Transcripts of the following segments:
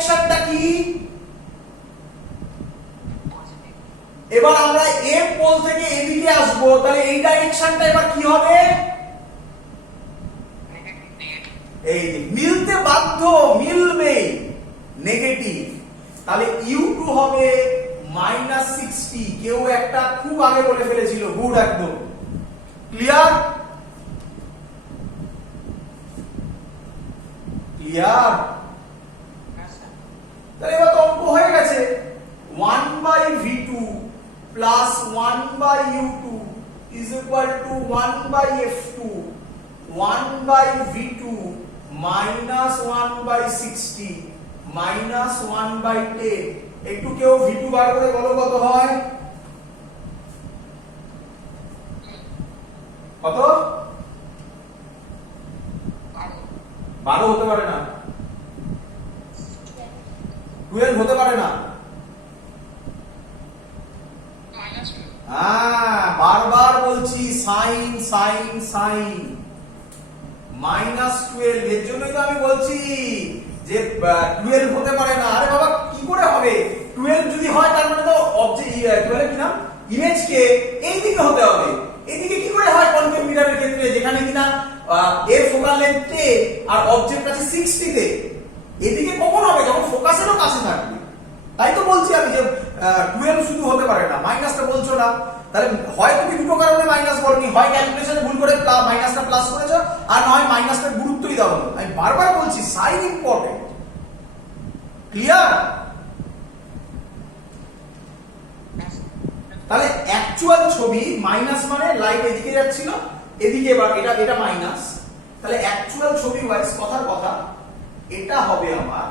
ডাইরেকশনটা কি? এবার আমরা এফ পোল থেকে এদিকে আসবো, তাহলে এই ডাইরেকশনটা এবার কি হবে? এই মিলতে বাধ্য, মিলবে, নেগেটিভ। তাহলে U2 হবে -60। কেউ একটা খুব আগে বলে ফেলেছিল, গুড, একদম ক্লিয়ার। ক্লিয়ার? তাহলে এবার তো অঙ্ক হয়ে গেছে। 1/V2 plus 1/U2 is equal to 1/F2 1/V2 minus 1/60 minus 1/10। একটু কেউ V2 বার করে বলো কত হয়? কত? 12 হতে পারে না, 12 হতে পারে না। বারবার বলছি সাইন সাইন সাইন -12। এর জন্যই তো আমি বলছি যে 12 হতে পারে না। আরে বাবা কি করে হবে? 12 যদি হয় তার মানে তো অবজেক্ট 12 কি নাম, ইমেজ কে এই দিকে হতে হবে। এদিকে কি করে হয় কনকেভ মিররের ক্ষেত্রে, যেখানে কিনা এর ফোকাল লেন্থ 10 আর অবজেক্ট আছে 60 তে? এদিকে কখন হবে? যখন ফোকাসেরও কাছে থাকবে। তাই তো বলছি আমি যে 12 শুধু হতে পারে না। মাইনাসটা বলছো না, তাহলে হয় তুমি দুটো কারণে মাইনাস করনি, হয় ক্যালকুলেশনে ভুল করে মাইনাসটা প্লাস করেছো, আর নয় মাইনাসটা গুরুত্বই দাও না। আমি বারবার বলছি সাইন ইম্পর্টেন্ট। ক্লিয়ার? তাহলে অ্যাকচুয়াল ছবি মাইনাস মানে লাইট এদিকে যাচ্ছিল, এদিকে এবার এটা মাইনাস। তাহলে অ্যাকচুয়াল ছবি ওয়াইজ কথার কথা এটা হবে আমার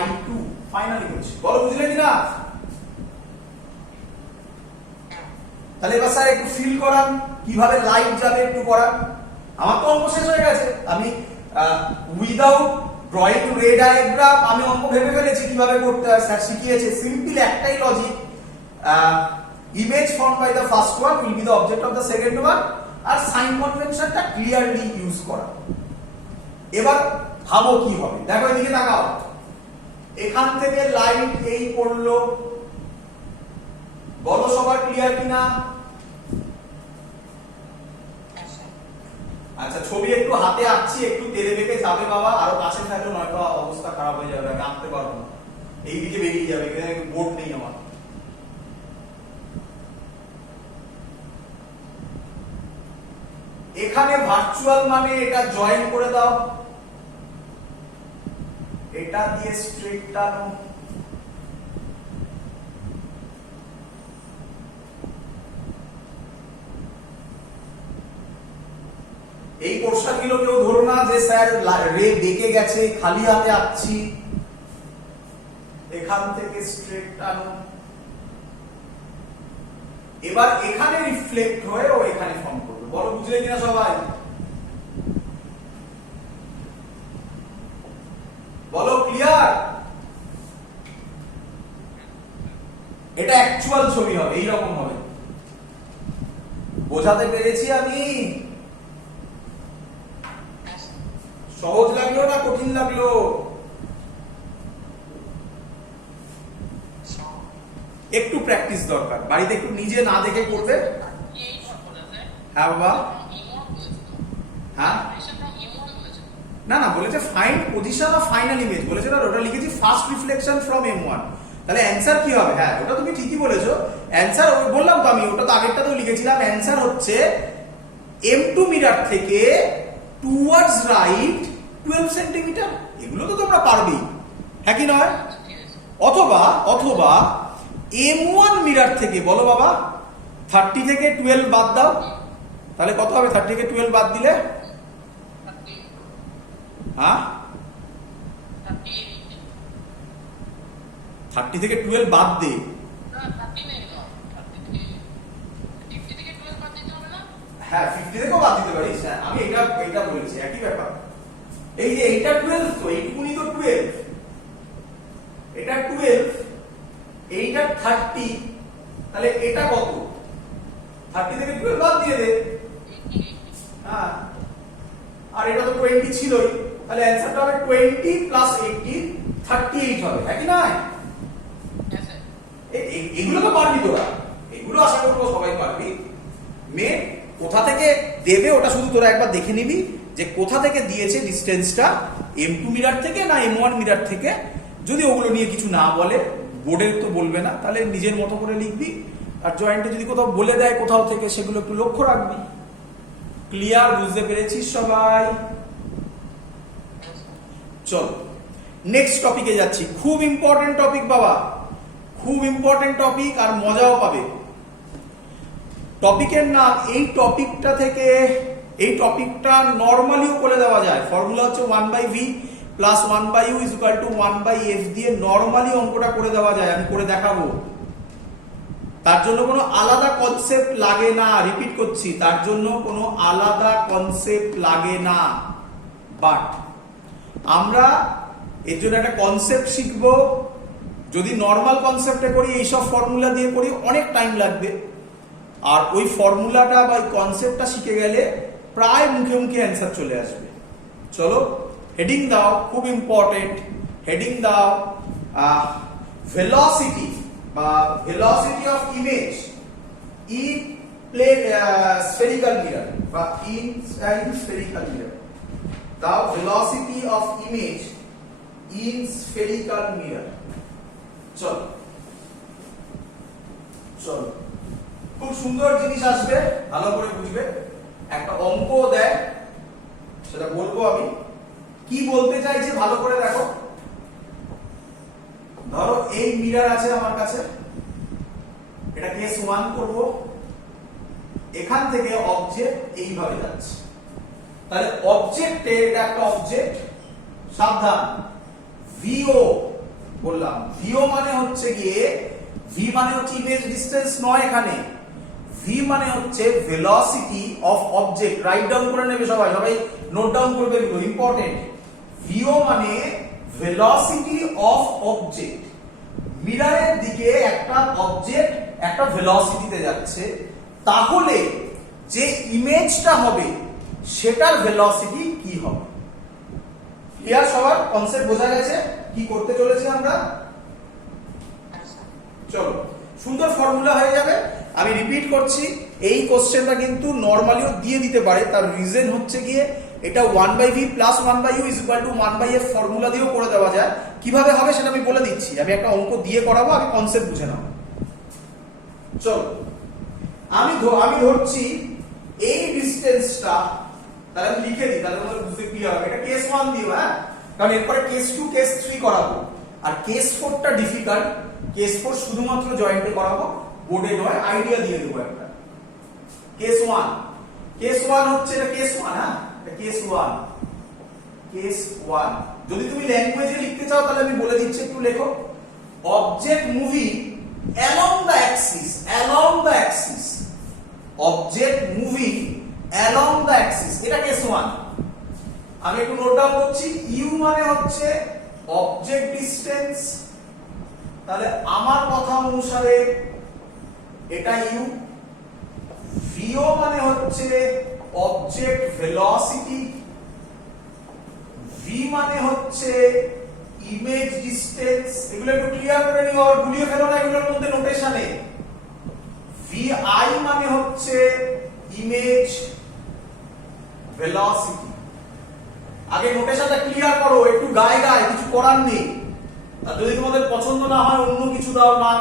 I2 ফাইনালি হচ্ছে। বলো বুঝলে কিনা? তাহলে এবার স্যার একটু ফিল করান কিভাবে লাইট যাবে, একটু করান। আমার তো অঙ্ক শেষ হয়ে গেছে। আমি উইদাউট ড্রয়িং রে ডায়াগ্রাম আমি অঙ্ক ভেবে ফেলেছি কিভাবে করতে হয়। স্যার শিখিয়েছে সিম্পল একটাই logic, image form by the first one will be the object of the second one, আর সাইন কনভেনশনটা ক্লিয়ারলি ইউজ করা। এবার ভাবো কি হবে, দেখো এদিকে তাকাও। এখান থেকে লাইট এই পড়লো, বলো সবার ক্লিয়ার কিনা? আচ্ছা ছবি একটু হাতে আঁকছি, একটু তেলে বেঁকে যাবে বাবা, আরো কাছে থাকলে নয়তো অবস্থা খারাপ হয়ে যাবে, আমি আঁকতে পারবো না, এইদিকে বেরিয়ে যাবে, এখানে বোর্ড নেই আমার। এখানে ভার্চুয়াল মানে এটা জয়েন করে দাও, এটা দিয়ে স্ট্রেট টানো, এই পোর্শন গুলো কেউ ধরো না যে স্যার রে বেঁকে গেছে, খালি হাতে আঁকছি, এখান থেকে স্ট্রেট টানো। এবার এখানে রিফ্লেক্ট হয়ে ও এখানে ফর্ম করবে। বলো বুঝলে কিনা সবাই? বলো ক্লিয়ার? এটা অ্যাকচুয়াল ছবি হবে, এইরকম হবে। বোঝাতে পেরেছি আমি? সহজ লাগলো না কঠিন লাগলো? একটু প্র্যাকটিস দরকার, বাড়িতে একটু নিজে না দেখে করবে। হ্যাঁ বাবা, হ্যাঁ না না বলেছে find position of final image, বলেছে না, ওটা লিখেছি ফার্স্ট রিফ্লেকশন ফ্রম M1। তাহলে অ্যানসার কি হবে? হ্যাঁ ওটা তুমি ঠিকই বলেছো। অ্যানসার বললাম তো আমি, ওটা তো আগেরটাতেও লিখেছিলাম। অ্যানসার হচ্ছে M2 মিরর থেকে টুয়ার্ডস রাইট 12 সেন্টিমিটার। এগুলো তো তোমরা পারবেই, হ্যাঁ কি নয়? অথবা অথবা M1 মিরর থেকে, বলো বাবা 30 থেকে 12 বাদ দাও, তাহলে কত হবে? 30 থেকে 12 বাদ দিলে হ্যাঁ 30 থেকে 12 বাদ দে, হ্যাঁ 50 থেকেও বাদ দিতে পারিস। হ্যাঁ আমি এটা বলেছি, একই ব্যাপার। এই যে এইটা 12, তো এইটুকুনি তো 12, এটা 12, এইটা 30, তাহলে এটা কত? 30 থেকে 12 বাদ দিয়ে দে। হ্যাঁ আর এটা তো 20 ছিলই, তাহলে অ্যানসারটা হবে 20 প্লাস 18 38 হবে, একই নয়? এগুলো তো পারবি তোরা, এগুলো আশা করবো সবাই পারবি। মেন কোথা থেকে দেবে ওটা শুধু তোরা একবার দেখে নিবি যে কোথা থেকে দিয়েছে ডিস্টেন্সটা, M2 মিটার থেকে না M1 মিটার থেকে। যদি ওগুলো নিয়ে কিছু না বলে, বোর্ডের তো বলবে না, তাহলে নিজের মতো করে লিখবি। আর জয়েন্টে যদি কোথাও বলে দেয় কোথাও থেকে, সেগুলো একটু লক্ষ্য রাখবি। ক্লিয়ার? বুঝতে পেরেছিস সবাই? চল নেক্সট টপিকে যাচ্ছি। খুব ইম্পর্টেন্ট টপিক বাবা, খুব ইম্পর্টেন্ট টপিক, আর মজাও পাবে। টপিকের নাম, এই টপিকটা থেকে, এই টপিকটা নর্মালিও করে দেওয়া যায়। ফর্মুলা হচ্ছে 1/v plus 1/u is equal to 1/f দিয়ে নর্মালি অঙ্কটা করে দেওয়া যায়। আমি করে দেখাবো। তার জন্য কোনো আলাদা কনসেপ্ট লাগে না, রিপিট করছি, তার জন্য কোনো আলাদা কনসেপ্ট লাগে না। বাট আমরা এর জন্য একটা কনসেপ্ট শিখবো। যদি নর্মাল কনসেপ্টে করি, এইসব ফর্মুলা দিয়ে করি, অনেক টাইম লাগবে। আর ওই ফর্মুলাটা বা কনসেপ্টটা শিখে গেলে প্রায় মুখে মুখে অ্যান্সার চলে আসবে। চলো হেডিং দাও, খুব ইম্পর্টেন্ট। হেডিং দাও ভেলোসিটি বা velocity of image in spherical mirror বা ইন স্ফেরিক্যাল মিরর। দাও velocity of image in spherical mirror. চলো চলো, খুব সুন্দর জিনিস আসবে, ভালো করে বুঝবে। একটা অঙ্ক দেয়, সেটা বলবো আমি। কি বলতে চাইছে ভালো করে দেখো। ধরো এই মিরর আছে আমার কাছে, এটা কেস 1 করব। এখান থেকে অবজেক্ট এইভাবে যাচ্ছে, তাহলে অবজেক্টে, এটা একটা অবজেক্ট, সাবধান, ভিও বললাম। ভিও মানে হচ্ছে গিয়ে, ভি মানে হচ্ছে ইমেজ ডিসটেন্স নয় এখানে, ভি মানে হচ্ছে velocity of object. Write down করে নেবে সবাই, সবাই নোট ডাউন করবে, এগুলো ইম্পর্টেন্ট। ভিও মানে ভেলোসিটি অফ অবজেক্ট। মিররের দিকে একটা অবজেক্ট একটা ভেলোসিটিতে যাচ্ছে, তাহলে যে ইমেজটা হবে সেটার ভেলোসিটি কি হবে? ক্লিয়ার? সবার কনসেপ্ট বোঝা গেছে কি করতে চলেছি আমরা? চলো, সুন্দর ফর্মুলা হয়ে যাবে। আমি রিপিট করছি, এই কোশ্চেনটা কিন্তু নরমালিও দিয়ে দিতে পারে। তার রিজন হচ্ছে গিয়ে এটা 1/v plus 1/u is equal to 1/f formula দিয়েও করে দেওয়া যায়। কিভাবে হবে সেটা আমি বলে দিচ্ছি। আমি একটা অঙ্ক দিয়ে করাবো, আগে কনসেপ্ট বুঝে নাও। চলো, আমি ধরছি এই ডিসটেন্সটা, তাহলে আমি লিখে দিই, তাহলে তোমাদের বুঝতে ক্লিয়ার হবে। এটা কেস 1 দিও, হ্যাঁ, কারণ এরপরে কেস 2 কেস 3 করাবো। আর কেস 4টা ডিফিকাল্ট, কেস 4 শুধুমাত্র জয়েন্টে করাবো, বোর্ডে নয়। আইডিয়া দিয়ে দেবো একটা। কেস 1, কেস 1 হচ্ছে, এটা কেস 1, হ্যাঁ, এটা কেস 1, কেস 1। যদি তুমি ল্যাঙ্গুয়েজে লিখতে চাও তাহলে আমি বলে দিচ্ছি, একটু লেখো। Object moving along the axis, along the axis, object moving along the axis, এটা কেস 1। আমি একটু নোট ডাউন করছি। ইউ মানে হচ্ছে অবজেক্ট ডিসটেন্স, তাহলে আমার কথা অনুসারে এটা ইউ। ভিও মানে হচ্ছে অবজেক্ট ভেলোসিটি, ভি মানে হচ্ছে ইমেজ ডিসটেন্স। এগুলো একটু ক্লিয়ার করে নিও, আর গুলিয়ে ফেলো না এগুলোর মধ্যে নোটেশনে। ভি আই মানে হচ্ছে ইমেজ ভেলোসিটি। আগে নোটেশনটা ক্লিয়ার করো, একটু গায়ে গায়ে, কিছু করার নেই। আর যদি তোমাদের পছন্দ না হয় অন্য কিছু দাও নাম,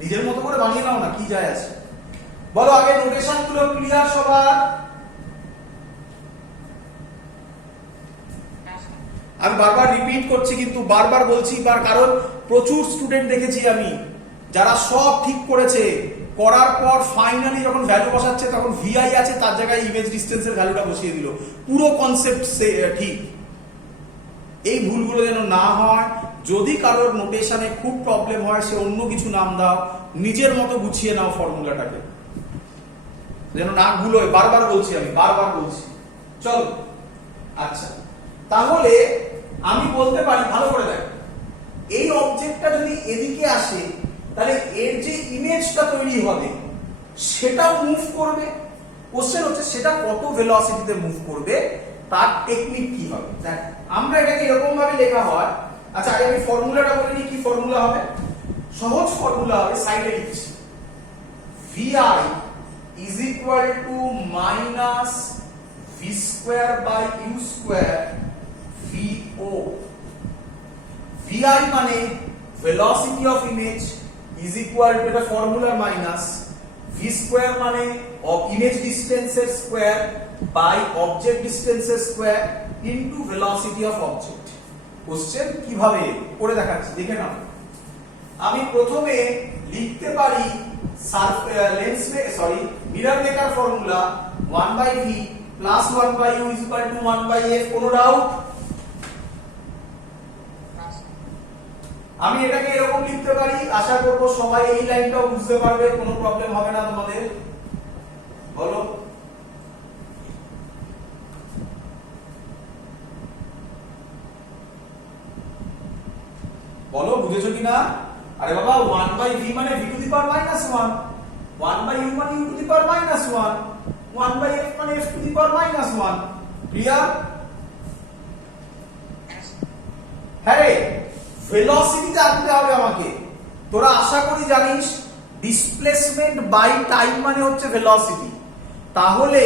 নিজের মতো করে বানিয়ে নাও না, কি যায় আছে। বলো আগে নোটেশন গুলো ক্লিয়ার সবার? আমি বারবার রিপিট করছি, কিন্তু বারবার বলছি, কারণ প্রচুর স্টুডেন্ট দেখেছি আমি যারা সব ঠিক করেছে, করার পর ফাইনালি যখন ভ্যালু বসাচ্ছে তখন ভিআই আছে, তার জায়গায় ইমেজ ডিসটেন্সের ভ্যালুটা বসিয়ে দিল। পুরো কনসেপ্ট ঠিক। এই ভুলগুলো যেন না হয়। যদি কারোর নোটেশনে খুব প্রবলেম হয়, সে অন্য কিছু নাম দাও, নিজের মতো গুছিয়ে নাও ফর্মুলাটাকে, যেন না ভুল হয়। বারবার বলছি, আমি বারবার বলছি। চলো, আচ্ছা, তাহলে আমি বলতে পারি, ভালো করে দেখ, এই অবজেক্টটা যদি এদিকে আসে, তাহলে এর যে ইমেজটা তৈরি হবে সেটাও মুভ করবে। কোশ্চেন হচ্ছে সেটা কত ভেলোসিটিতে মুভ করবে, তার টেকনিক কি হবে। দেখ, আমরা এটাকে এরকম ভাবে লেখা হয়, আচ্ছা আগে আমি ফর্মুলাটা বলে নিই, কি ফর্মুলা হবে? সহজ ফর্মুলা হবে, সাইডে লিখছি। VI is equal to minus V square by U square VO. VI মানে velocity of image is equal to এটা ফর্মুলা মাইনাস V square মানে image distance এর square by object distance এর square into velocity of object. Question কিভাবে করে দেখাচ্ছি, দেখে নাও। আমি প্রথমে লিখতে পারি mirror maker formula 1/v plus 1/u is equal to 1/f। কোনো ডাউট? আমি এটাকে এরকম লিখতে পারি, আশা করব সবাই এই লাইনটাও বুঝতে পারবে, কোনো প্রবলেম হবে না তোমাদের। বলো বলো বুঝেছো কিনা? আরে বাবা 1/v মানে v two the power minus 1, 1/u মানে u to the power minus 1, 1/f মানে f two the power minus 1। Clear? হ্যাঁ, ভেলোসিটি জানতে হবে আমাকে। তোরা আশা করি জানিস ডিসপ্লেসমেন্ট বাই টাইম মানে হচ্ছে ভেলোসিটি। তাহলে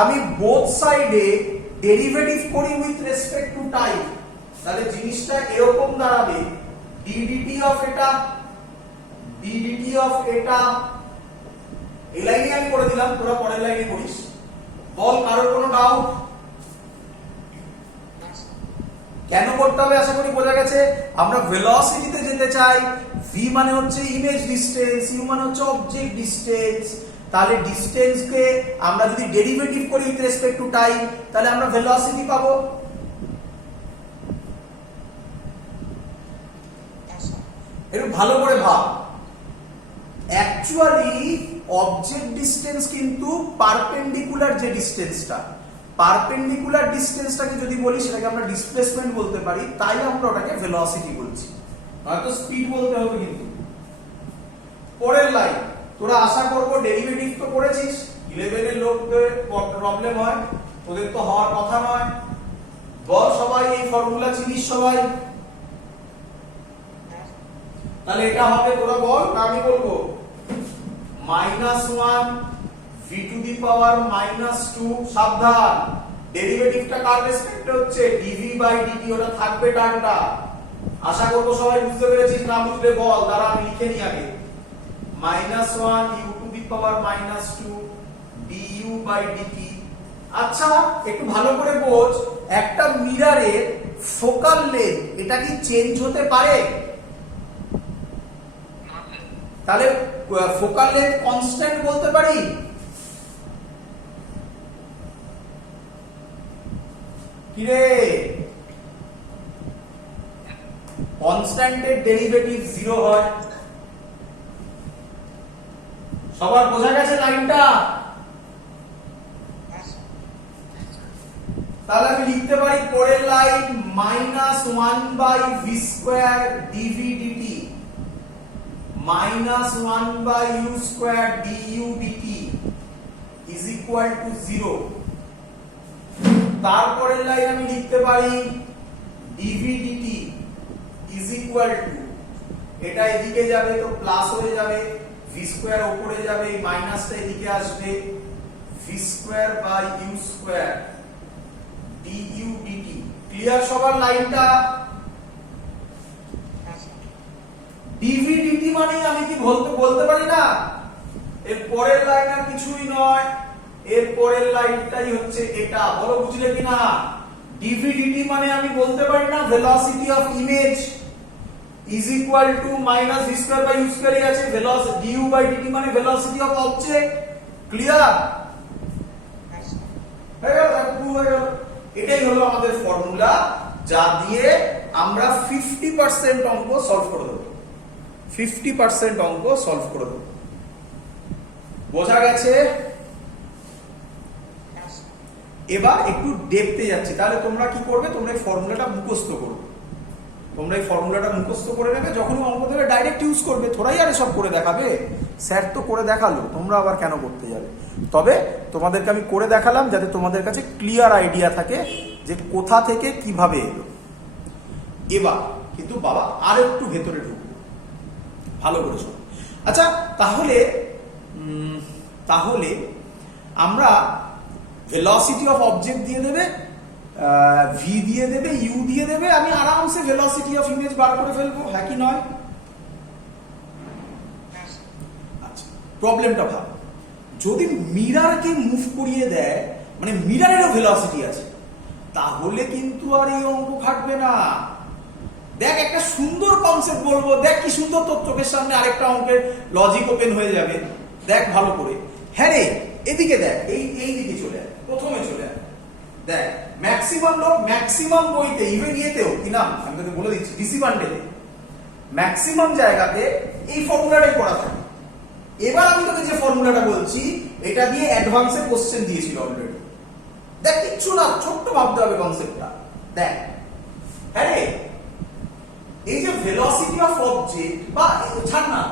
আমি বোথ সাইডে ডেরিভেটিভ করি উইথ রেসপেক্ট টু টাইম, তাহলে জিনিসটা এরকম দাঁড়াবে ddt অফ এটা ddt অফ এটা। এই লাইনে আমি করে দিলাম, তোরা পরের লাইনে করিস। বল কারোর কোনো ডাউট? কেন করতে হবে আশা করি বোঝা গেছে। আমরা ভেলোসিটিতে যেতে চাই, v মানে হচ্ছে ইমেজ ডিসটেন্স, u মানে হচ্ছে অবজেক্ট ডিসটেন্স। তাহলে ডিসটেন্সকে আমরা যদি ডেরিভেটিভ করি উইথ রেসপেক্ট টু টাইম, তাহলে আমরা ভেলোসিটি পাবো। একটু ভালো করে ভাব, অ্যাকচুয়ালি অবজেক্ট ডিসটেন্স কিন্তু পারপেন্ডিকুলার যে ডিসটেন্সটা, পারপেন্ডিকুলার ডিসটেন্সটাকে যদি বলি সেটাকে আমরা ডিসপ্লেসমেন্ট বলতে পারি, তাই আমরা ওটাকে ভেলোসিটি বলছি, হয়তো স্পিড বলতে হবে। কিন্তু পরের লাইন তোরা আশা করব ডেরিভেটিভ তো করেছিস, 11 এর লোকদের প্রবলেম হয়, তোদের তো হওয়ার কথা নয়। বল সবাই এই ফর্মুলা চিনিস সবাই? তাহলে এটা হবে, তোরা বল না আমি বলবো, -1 v টু দি পাওয়ার -2। সাবধান, ডেরিভেটিভটা কার রেসপেক্টে হচ্ছে? dv বাই dt, ওটা থাকবে টার্মটা। আশা করব সবাই বুঝতে পেরেছিস, না বুঝলে বল, দাঁড়া আমি লিখে নিই আগে। -1 u to the power -2 du by dt। আচ্ছা একটু ভালো করে বোঝ, একটা মিররের ফোকাল লেন্থ এটা কি চেঞ্জ হতে পারে? তাহলে ফোকাল লেন্থ কনস্ট্যান্ট বলতে পারি? কি রে, কনস্ট্যান্টের ডেরিভেটিভ 0 হয়। সবার বোঝা গেছে লাইনটা? তাহলে আমি লিখতে পারি পরের line -1/v square dv dt -1/u square du dt is equal to 0। তারপরের লাইন আমি লিখতে পারি dv dt is equal to, এটা এদিকে যাবে তো প্লাস হয়ে যাবে, v স্কয়ার উপরে যাবে, এই মাইনাসটা এদিকে আসবে, v square by u square du dt। Clear সবার লাইনটা? dv dt মানে আমি কি বলতে পারি না এর পরের লাইন আর কিছুই নয়, এর পরের লাইনটাই হচ্ছে এটা। বলো বুঝলে কিনা? dv dt মানে আমি বলতে পারি না velocity of image is equal to minus v square by u square আছে, velocity du by dt মানে ভেলোসিটি অফ অবজেক্ট। ক্লিয়ার? এটাই হলো আমাদের ফর্মুলা, যা দিয়ে আমরা 50% অঙ্ক সলভ করে দেব। 50% অঙ্ক সলভ করে দেব। বোঝা গেছে? এবার একটু ডেপথে যাচ্ছি। তাহলে তোমরা কি করবে? তোমরা এই ফর্মুলাটা মুখস্থ করবে। তোমরা এই ফর্মুলাটা মুখস্থ করে নেবে, যখনই অঙ্ক দেবে ডাইরেক্ট ইউজ করবে। থোড়াই আরে সব করে দেখাবে, স্যার তো করে দেখালো, তোমরা আবার কেন করতে যাবে? তবে তোমাদেরকে আমি করে দেখালাম যাতে তোমাদের কাছে ক্লিয়ার আইডিয়া থাকে যে কোথা থেকে কিভাবে এলো। এবার কিন্তু বাবা আর একটু ভেতরে ঢুকবো, ভালো করে শোনো। আচ্ছা, তাহলে আমরা ভেলোসিটি অফ অবজেক্ট দিয়ে দেবে, ভি দিয়ে দেবে, ইউ দিয়ে দেবে, আমি আরামসে ভেলোসিটি অফ ইমেজ বার করে ফেলবো, হ্যাঁ কি নয়? আচ্ছা, প্রবলেমটা ভালো। যদি মিরারকে মুভ করিয়ে দেয়, মানে মিরারেরও ভেলোসিটি আছে, তাহলে কিন্তু আর এই অঙ্ক খাটবে না। দেখ একটা সুন্দর কনসেপ্ট বলবো, দেখ কি সুন্দর তোর চোখের সামনে আরেকটা অঙ্কের লজিক ওপেন হয়ে যাবে। দেখ ভালো করে, হ্যাঁ রে এদিকে দেখ, এই দিকে চলে আয়, প্রথমে চলে আয়। দেখ ম্যাক্সিমাম লোক ম্যাক্সিমাম বইতে, ইভেন ইয়েতেও কি নাম আমি তোকে বলে দিচ্ছি, ডিসি বান্ডেলে ম্যাক্সিমাম জায়গাতে এই ফর্মুলাটাই করা থাকে। এবার আমি তোকে যে ফর্মুলাটা বলছি, এটা দিয়ে অ্যাডভান্সে কোশ্চেন দিয়েছিল অলরেডি। দেখ কিচ্ছু না, ছোট্ট ভাবতে হবে কনসেপ্টটা। দেখ হ্যাঁ রে, এই যে ভেলোসিটি অফ অবজেক্ট, বা ছাড় না,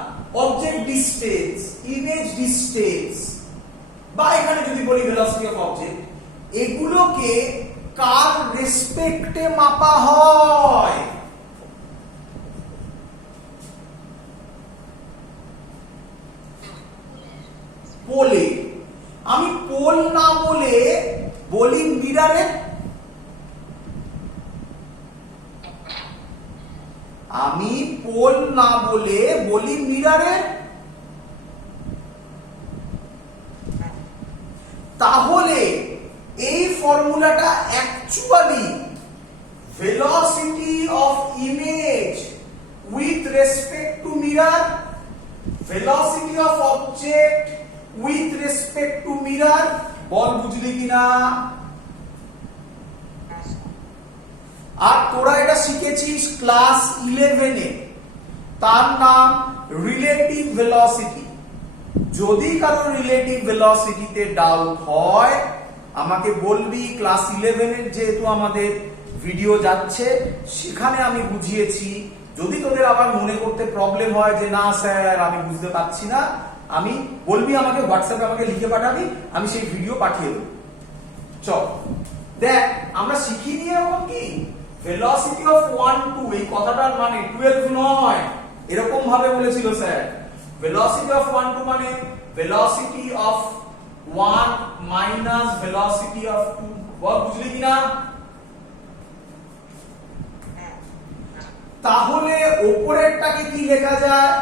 অবজেক্ট ডিসটেন্স, ইমেজ ডিসটেন্স, বা এখানে যদি বলি ভেলোসিটি অফ অবজেক্ট, এগুলোকে কার রেসপেক্টে মাপা হয়? পোলে। আমি পোল না বলে বলি মিরারে, আমি পোল না বলে বলি মিরারে, তাহলে এই ফর্মুলাটা actually velocity of image with respect to mirror, velocity of object with respect to mirror. বল বুঝলি কিনা? আর তোরা এটা শিখেছিস ক্লাস 11-এ, তার নাম রিলেটিভ ভেলোসিটি। যদি কারো রিলেটিভ ভেলোসিটিতে ডাউট হয় আমাকে বলবি, ক্লাস 11-এর যেহেতু আমাদের ভিডিও যাচ্ছে সেখানে আমি বুঝিয়েছি। যদি তোদের আবার মনে করতে প্রবলেম হয় যে না স্যার আমি বুঝতে পারছি না, আমি বলবি আমাকে হোয়াটসঅ্যাপে আমাকে লিখে পাঠাবি, আমি সেই ভিডিও পাঠিয়ে দেবো। চল দেখ আমরা শিখি নিয়ে এরকম কি ভেলোসিটি অফ 1 2, এই কথাটার মানে 12 নয়, এরকম ভাবে বলেছিল স্যার। ভেলোসিটি অফ 1 2 মানে velocity of 1 minus velocity of 2। বল বুঝলি কিনা? তাহলে উপরেরটাকে কি লেখা যায়?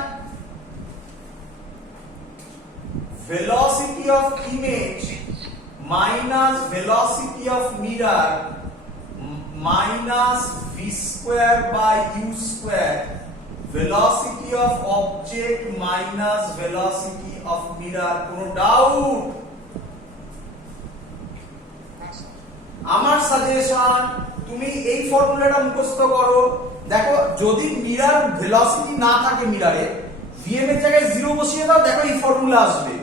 velocity of image minus velocity of mirror minus v square by u square, velocity of object minus velocity of mirror. কোনো ডাউট? আমার সাজেশন তুমি এই ফর্মুলাটা মুখস্থ করো। দেখো যদি মিরার ভেলোসিটি না থাকে, মিরারে vm এর জায়গায় 0 বসিয়ে দাও, দেখো এই ফর্মুলা আসবে।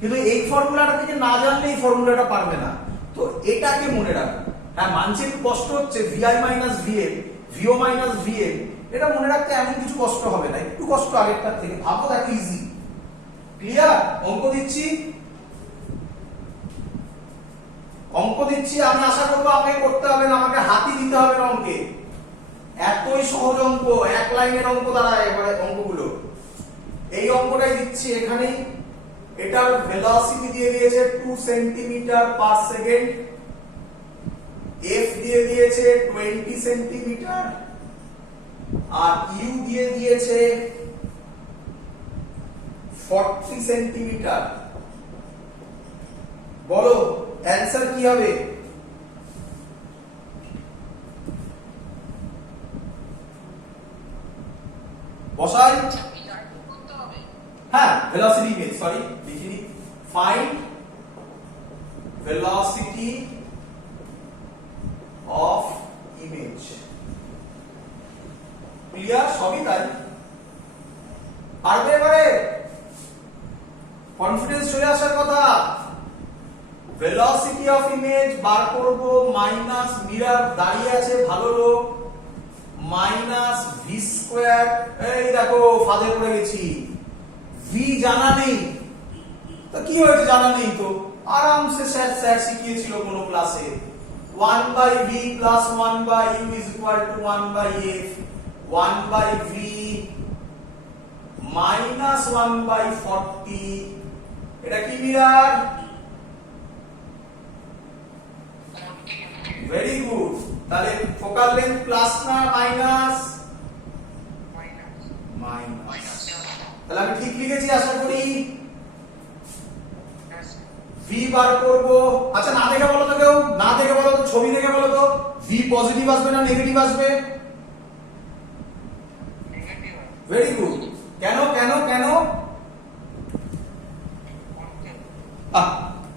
কিন্তু এই ফর্মুলাটা থেকে না জানলে এই ফর্মুলাটা পারবে না। তো এটাকে মনে রাখো। হ্যাঁ মানছি একটু কষ্ট হচ্ছে, vi minus vm, vo minus vm, এটা মনে রাখতে এমন কিছু কষ্ট হবে না, একটু কষ্ট আগেরটার থেকে। ভাবো দেখো ইজি। ক্লিয়ার? অঙ্ক দিচ্ছি, অঙ্ক দিচ্ছি, আমি আশা করবো আপনাকে করতে হবে না, আমাকে হাতি দিতে হবে না অঙ্কে। এতই সহজ অঙ্ক, এক লাইনের অঙ্ক দাঁড়ায় এবারে অঙ্কগুলো। এই অঙ্কটাই দিচ্ছি এখানেই। এটার ভেলোসিটি দিয়ে দিয়েছে 2 সেন্টিমিটার পার সেকেন্ড, f দিয়ে দিয়েছে 20 সেন্টিমিটার, আর u দিয়ে দিয়েছে 40 সেন্টিমিটার। বলো অ্যানসার কি হবে? বসাই। হ্যাঁ ভেলোসিটি ইমেজ, সরি লিখিনি, find velocity of image. Clear? সবই তাই। পারবে এবারে? কনফিডেন্স চলে আসার কথা। ভেলোসিটি অফ ইমেজ বার করব, মাইনাস মিরার দাঁড়িয়ে আছে ভালো লোক, মাইনাস ভি স্কয়ার। এই দেখো ফাঁদে পড়ে গেছি, ভি জানা নেই। তো কি হয়েছে জানা নেই তো? আরামসে স্যার শিখিয়েছিল কোন ক্লাসে, 1 by v plus 1 by u is equal to 1 by f, 1/v minus 1/40, এটা কি মিরার? Very good. তাহলে ফোকাল লেন্থ প্লাস না মাইনাস? মাইনাস। তাহলে আমি ঠিক লিখেছি আশা করি। v বার করব। আচ্ছা না দেখে বলো তো, কেউ না দেখে বলো তো, ছবি দেখে বলো তো, v পজিটিভ আসবে না নেগেটিভ আসবে? Very good. কেন কেন কেন?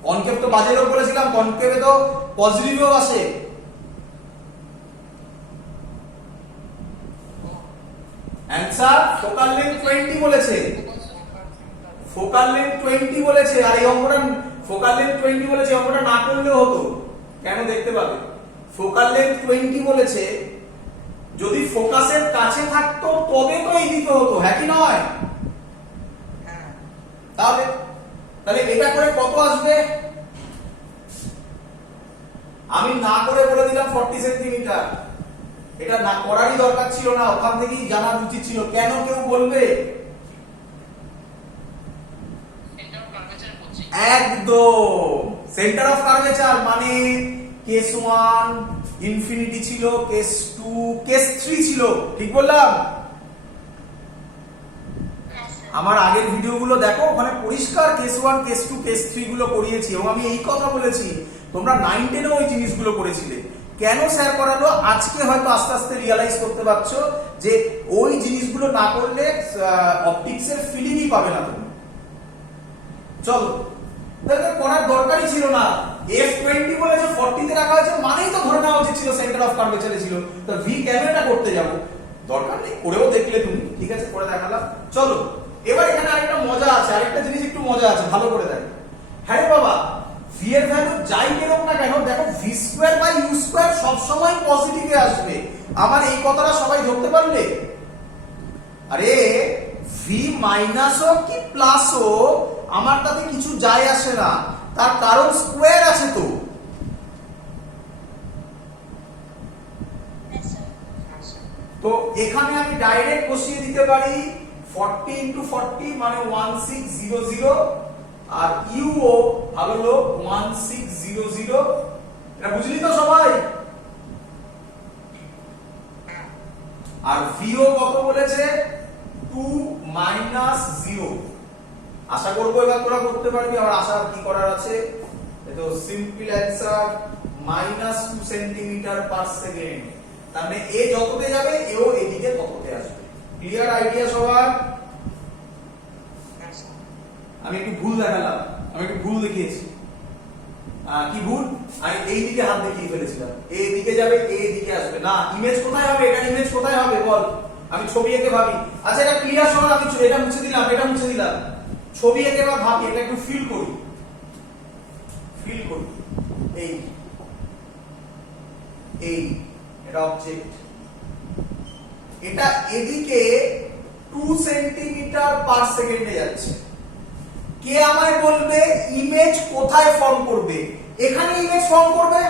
কনকেভ তো বাজে লোক বলেছিলাম, কনকেভে তো পজিটিভও আসে। অ্যানসার ফোকাল লেন্থ 20 বলেছে। ফোকাল লেন্থ 20 বলেছে, আর এই অঙ্কটা ফোকাল লেন্থ 20 বলেছে, অঙ্কটা না করলেও হতো। কেন দেখতে পাবে? ফোকাল লেন্থ 20 বলেছে, যদি ফোকাসের কাছে থাকতো তবে তো এই দিকে হতো, হ্যাঁ কি নয়? তাহলে তাহলে এটা করে কত আসবে? আমি না করে বলে দিলাম 40 সেন্টিমিটার। এটা না করারই দরকার ছিল না, ওখান থেকেই জানা উচিত ছিল। কেন কেউ বলবে? একদম সেন্টার অফ কার্ভেচার মানে কেস 1 ইনফিনিটি ছিল, কেস 2 কেস 3 ছিল, ঠিক বললাম? আমার আগের ভিডিওগুলো দেখো, ওখানে পরিষ্কার কেস 1 কেস 2 কেস 3 গুলো করিয়েছি, এবং আমি এই কথা বলেছি তোমরা 9 10 এ ওই জিনিসগুলো করেছিলে। কেন স্যার করালো আজকে হয়তো আস্তে আস্তে রিয়ালাইজ করতে পারছো যে ওই জিনিসগুলো না করলে অপটিক্সের ফিলিংই পাবে না তুমি। চলো, তাহলে করার দরকারই ছিল না। f20 বলেছে 40 তে রাখা হয়েছে, মানেই তো ধরে নেওয়া উচিত ছিল সেন্টার অফ কার্ভেচারে ছিল। তো v কেন এটা করতে যাব? দরকার নেই, করেও দেখলে তুমি, ঠিক আছে, করে দেখালাম। চলো এবার এখানে আরেকটা মজা আছে, আরেকটা জিনিস একটু মজা আছে, ভালো করে দেখ। হ্যাঁ বাবা, v এর ভ্যালু যাই বেরোক না কেন, দেখো v²/u² সব সময় পজিটিভে আসবে। আমার এই কথাটা সবাই ধরতে পারলে? আরে v মাইনাস হোক কি প্লাস হোক আমার তাতে কিছু যায় আসে না, তার কারণ স্কোয়ার আছে তো। তো এখানে আমি ডাইরেক্ট বসিয়ে দিতে পারি 40 × 40 মানে 1600, আর ইউ ও ভালো লোক 1600। এটা বুঝলি তো সবাই? আর ভিও কত বলেছে? 2 - 0। আশা করবো এবার তোরা করতে পারবি। আমার আশা কি করার আছে? তো সিম্পল অ্যানসার -2 সেন্টিমিটার/সেকেন্ড। তার মানে এ যততে যাবে এও এদিকে তততে আসবে। ক্লিয়ার আইডিয়া সবার? আমি একটু ভুল দেখালাম, আমি একটু ভুল দেখিয়েছি। কি ভুল? আমি এই দিকে হাত দেখিয়ে ফেলেছিলাম, এই দিকে যাবে এই দিকে আসবে না। ইমেজ কোথায় হবে? এটা ইমেজ কোথায় হবে বল? আমি ছবি এঁকে ভাবি। আচ্ছা এটা ক্লিয়ার শোনো, আমি এটা মুছে দিলাম, এটা মুছে দিলাম। ছবি এঁকে বা ভাবি, এটা একটু ফিল করি, ফিল করি। এই এই এটা অবজেক্ট, এটা এদিকে 2 সেন্টিমিটার/সেকেন্ডে যাচ্ছে। কে আমায় বলবে ইমেজ কোথায় ফর্ম করবে? এখানে ইমেজ ফর্ম করবে।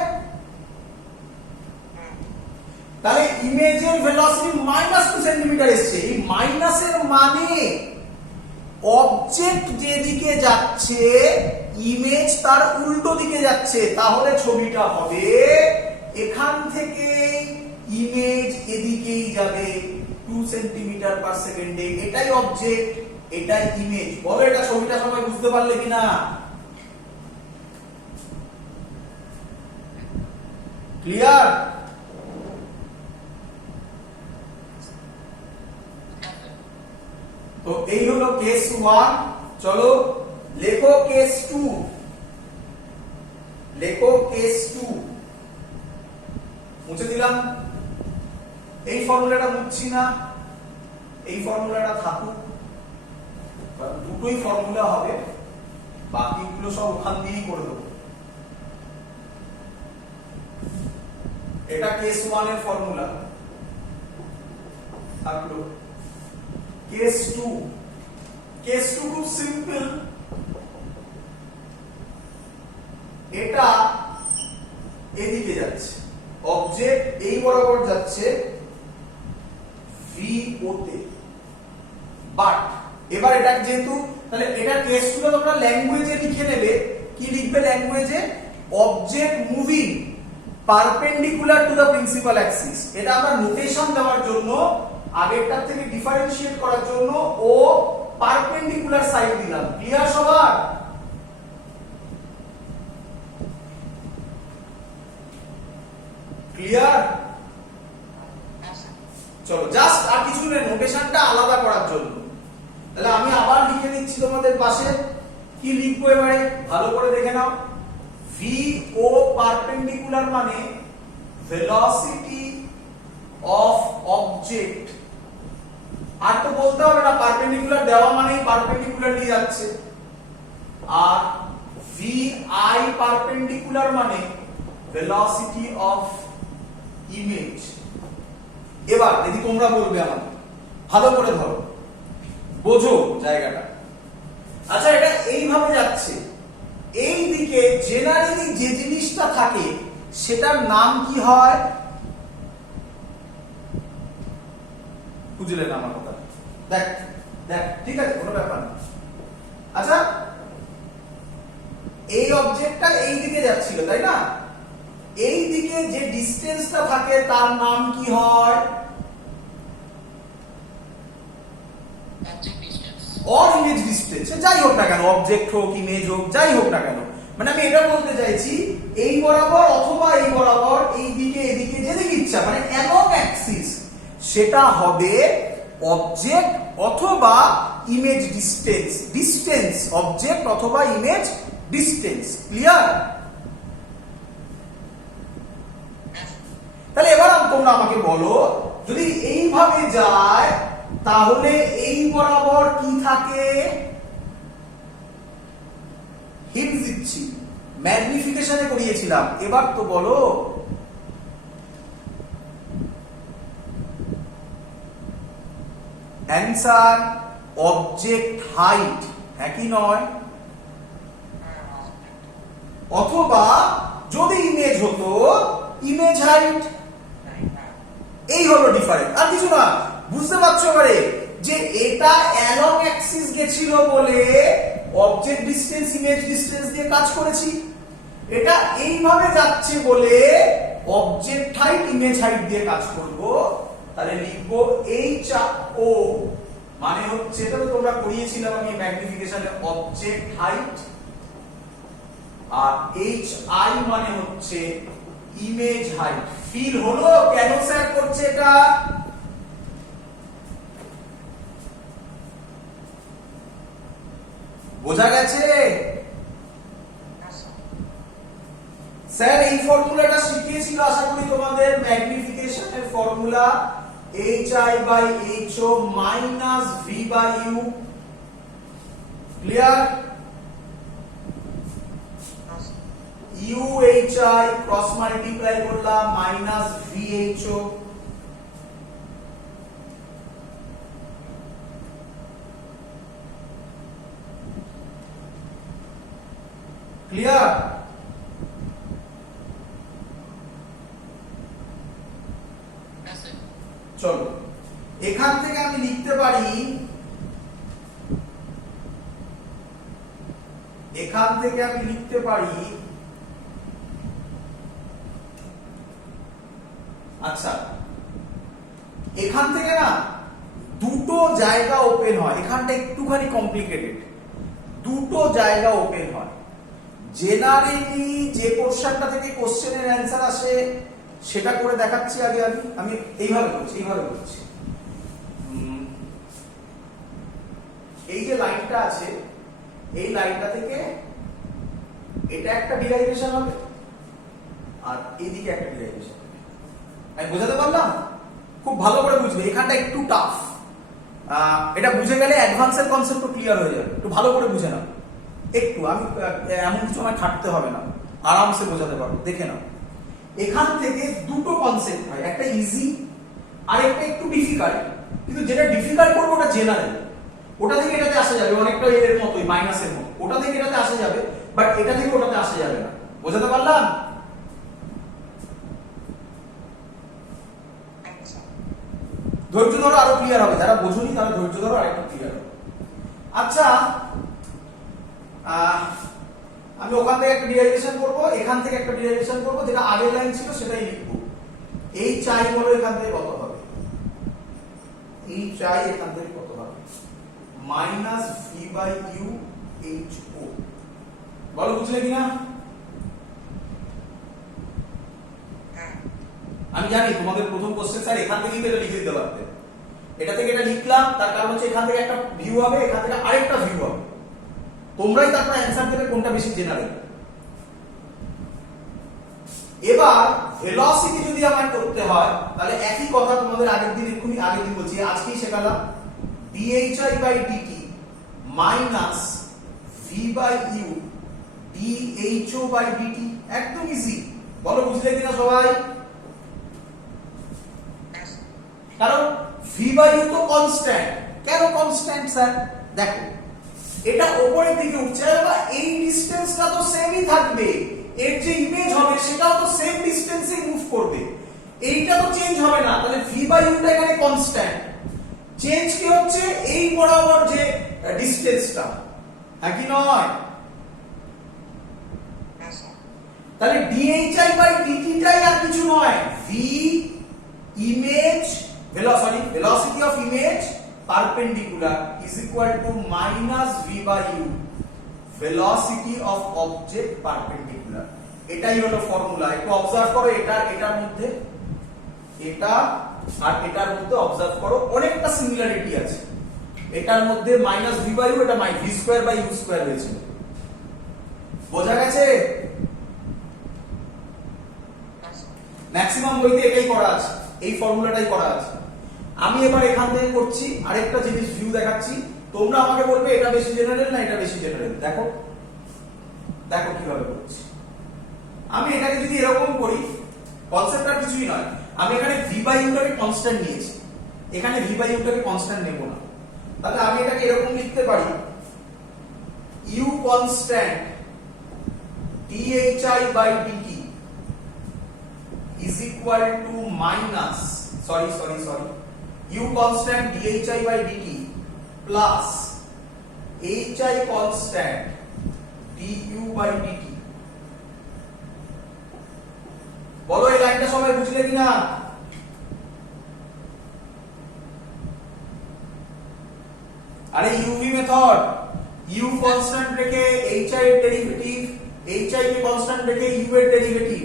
তাহলে ইমেজের ভেলোসিটি -2 সেন্টিমিটার এসছে। এই মাইনাসের মানে অবজেক্ট যেদিকে যাচ্ছে ইমেজ তার উল্টো দিকে যাচ্ছে। তাহলে ছবিটা হবে এখান থেকে ইমেজ এদিকেই যাবে 2 সেন্টিমিটার/সেকেন্ডে। এটাই অবজেক্ট, এটাই ইমেজ। বলো এটা ছবিটা সবাই বুঝতে পারলে কিনা? ক্লিয়ার? তো এই হলো কেস 1। চলো লেখো কেস 2, লেখো কেস 2। মুছে দিলাম। এই ফর্মুলাটা মুছছি না, এই ফর্মুলাটা থাকুক, দুটোই ফর্মুলা হবে, বাকিগুলো সব ওখান দিয়েই করে দেবো। এটা কেস 1 এর ফর্মুলা থাকলো। কেস 2, কেস 2 খুব সিম্পল। এটা এদিকে যাচ্ছে, অবজেক্ট এই বরাবর যাচ্ছে, v VO তে। বাট এবার এটা যেহেতু তাহলে এটা কেসগুলো তোমরা ল্যাঙ্গুয়েজে লিখে নেবে। কি লিখবে ল্যাঙ্গুয়েজে? Object moving perpendicular to the principal axis. এটা আমরা নোটেশন দেওয়ার জন্য আগেরটার থেকে ডিফারেন্সিয়েট করার জন্য ও পারপেন্ডিকুলার সাইড দিলাম। ক্লিয়ার সবার? ক্লিয়ার? চলো জাস্ট আর কিছু নেই, নোটেশনটা আলাদা করার জন্য। তাহলে আমি আবার লিখে দিচ্ছি তোমাদের পাশে। কি লিখবো এবারে ভালো করে দেখে নাও। VO পারপেন্ডিকুলার মানে ভেলোসিটি অফ অবজেক্ট। আর তো বলতে হবে না, পারপেন্ডিকুলার দেওয়া মানেই পারপেন্ডিকুলারলি যাচ্ছে। আর VI পারপেন্ডিকুলার মানে ভেলোসিটি অফ ইমেজ। এবার যদি তোমরা বলবে আমাকে, ভালো করে ধরো, বোঝো জায়গাটা। আচ্ছা এটা এইভাবে যাচ্ছে, এই দিকে জেনারেলি যে জিনিসটা থাকে সেটার নাম কি হয়? বুঝলেন আমার কথা? দেখ দেখ, ঠিক আছে, কোনো ব্যাপার না। আচ্ছা এই অবজেক্টটা এই দিকে যাচ্ছিল, তাই না? এই দিকে যে ডিসটেন্সটা থাকে তার নাম কি হয়? Or image distance. যাই হোক না কেন, অবজেক্ট হোক, ইমেজ হোক, যাই হোক না কেন, মানে আমি এটা বলতে চাইছি এই বরাবর অথবা এই বরাবর, এই দিকে এদিকে যেদিকে ইচ্ছা, মানে অ্যালং অ্যাক্সিস, সেটা হবে অবজেক্ট অথবা ইমেজ ডিসটেন্স। ডিসটেন্স অবজেক্ট অথবা ইমেজ ডিসটেন্স। ক্লিয়ার? তাহলে এবার তোমরা আমাকে বলো, যদি এইভাবে যায় তাহলে এই বরাবর কি থাকে? হিন্ট দিচ্ছি, ম্যাগনিফিকেশনে করিয়েছিলাম। এবার তো বলো। Answer object height. হ্যাঁ কি নয়? অথবা যদি ইমেজ হতো ইমেজ হাইট। এই হলো ডিফারেন্স, আর কিছু না। বুঝতে পারছো এবারে যে এটা অ্যালং অ্যাক্সিস গেছিল বলে অবজেক্ট ডিসটেন্স ইমেজ ডিসটেন্স দিয়ে কাজ করেছি। এটা এইভাবে যাচ্ছে বলে অবজেক্ট হাইট ইমেজ হাইট দিয়ে কাজ করব। তাহলে লিখবো HO মানে হচ্ছে, এটা তো তোমরা করিয়েছিলাম আমি ম্যাগনিফিকেশনে, অবজেক্ট হাইট। আর HI মানে হচ্ছে ইমেজ হাইট। ফিল হলো কেন স্যার করছে এটা? বোঝা গেছে? স্যার এই ফর্মুলাটা শিখিয়েছিল আশা করি তোমাদের, ম্যাগনিফিকেশনের formula HI/HO minus V/U। Clear? UHI cross multiply করলাম মাইনাস VHO। ক্লিয়ার? চলো এখান থেকে আমি লিখতে পারি, আচ্ছা এখান থেকে না দুটো জায়গা ওপেন হয়। এখানটা একটুখানি কমপ্লিকেটেড, দুটো জায়গা ওপেন হয়। জেনারেলি যে পোরশনটা থেকে কোশ্চেনের অ্যান্সার আসে সেটা করে দেখাচ্ছি আগে। আমি এইভাবে করছি। এই যে লাইনটা আছে, এই লাইনটা থেকে এটা একটা ডিরাইভেশন হবে আর এইদিকে একটা ডিরাইভেশন হবে। আমি বোঝাতে পারলাম? খুব ভালো করে বুঝবে, এখানটা একটু টাফ। এটা বুঝে গেলে অ্যাডভান্সের কনসেপ্টও ক্লিয়ার হয়ে যাবে। একটু ভালো করে বুঝে নাও, একটু আমি এমন কিছু আমার খাটতে হবে না, আরামসে বোঝাতে পারবো। দেখে নাও, এখান থেকে দুটো কনসেপ্ট হয়, একটা ইজি আর একটা একটু ডিফিকাল্ট। কিন্তু যেটা ডিফিকাল্ট করবো ওটা জেনারেল, ওটা থেকে এটাতে আসা যাবে, অনেকটা এর মতোই, মাইনাসের মতো। ওটা থেকে এটাতে আসা যাবে, বাট এটা থেকে ওটাতে আসা যাবে না। বোঝাতে পারলাম? ধৈর্য ধরো, আরো ক্লিয়ার হবে। যারা বোঝোনি তারা ধৈর্য ধরো, আরেকটু ক্লিয়ার হবে। আচ্ছা, আমি ওখান থেকে একটা ডিরাইভেশন করব, এখান থেকে একটা ডিরাইভেশন করব, যেটা আগের লাইন ছিল সেটাই লিখবো। এই চাই বলো এখান থেকে কত হবে, এই চাই এখান থেকে কত হবে, minus v by u h o. বলো বুঝলে কিনা? আমি জানি তোমাদের প্রথম কোশ্চেন স্যার এখান থেকেই তো এটা লিখে দিতে পারতে, এটা থেকে এটা লিখলাম, তার কারণ হচ্ছে এখান থেকে একটা ভিউ হবে, এখান থেকে আরেকটা ভিউ হবে, তোমরাই তারপর অ্যান্সার দেবে কোনটা বেশি জেনারেল। এবার ভেলোসিটি যদি আমায় করতে হয় তাহলে একই কথা তোমাদের আগের দিন বলছি, আজকেই শেখালাম, dhi by dt minus v by u dho by dt, একদম ইজি। বলো বুঝলে কিনা সবাই? কারণ v বাই u তো কনস্ট্যান্ট। কেন কনস্ট্যান্ট স্যার? দেখো এটা উপরের দিকে উঠছে, এই ডিসটেন্সটা তো সেমই থাকবে, এর যে ইমেজ হবে সেটাও তো সেম ডিসটেন্সে মুভ করবে, এইটা তো চেঞ্জ হবে না, তাহলে v বাই u টা এখানে কনস্ট্যান্ট। চেঞ্জ কি হচ্ছে? এই বরাবর যে ডিসটেন্সটা, হ্যাঁ কি নয়? তাহলে dhi বাই dt টাই আর কিছু নয়, v image velocity of image perpendicular is equal to minus v by u velocity of object perpendicular। এটাই হলো ফর্মুলা। একটু অবজার্ভ করো, এটার মধ্যে, এটা আর এটার মধ্যে অবজার্ভ করো, অনেকটা সিমিলারিটি আছে। এটার মধ্যে মাইনাস ভি বাই ইউ, এটা v square by u square হয়েছিল। বোঝা গেছে? ম্যাক্সিমাম বইতে এটাই করা আছে, এই ফর্মুলাটাই করা আছে। আমি এবার এখান থেকে করছি, আরেকটা জিনিস ভিউ দেখাচ্ছি, তোমরা আমাকে বলবে এটা বেশি জেনারেল না এটা বেশি জেনারেল। দেখো দেখো কিভাবে করছি। আমি এটাকে যদি এরকম করি, কনসেপ্টটা কিছুই নয়, আমি এখানে ভি বাই ইউটাকে কনস্ট্যান্ট নিয়েছি, এখানে ভি বাই ইউটাকে কনস্ট্যান্ট নেব না, তাহলে আমি এটাকে এরকম লিখতে পারি, u constant dhi by dt is equal to minus sorry u constant dhi by dt plus hi constant du by dt। বলো এই লাইনটা সবাই বুঝলে কিনা? আরে ইউভি মেথড, u কনস্ট্যান্ট রেখে hi এর ডেরিভেটিভ, hi কে কনস্ট্যান্ট রেখে u এর ডেরিভেটিভ,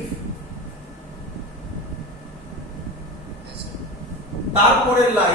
তারপরের লাইন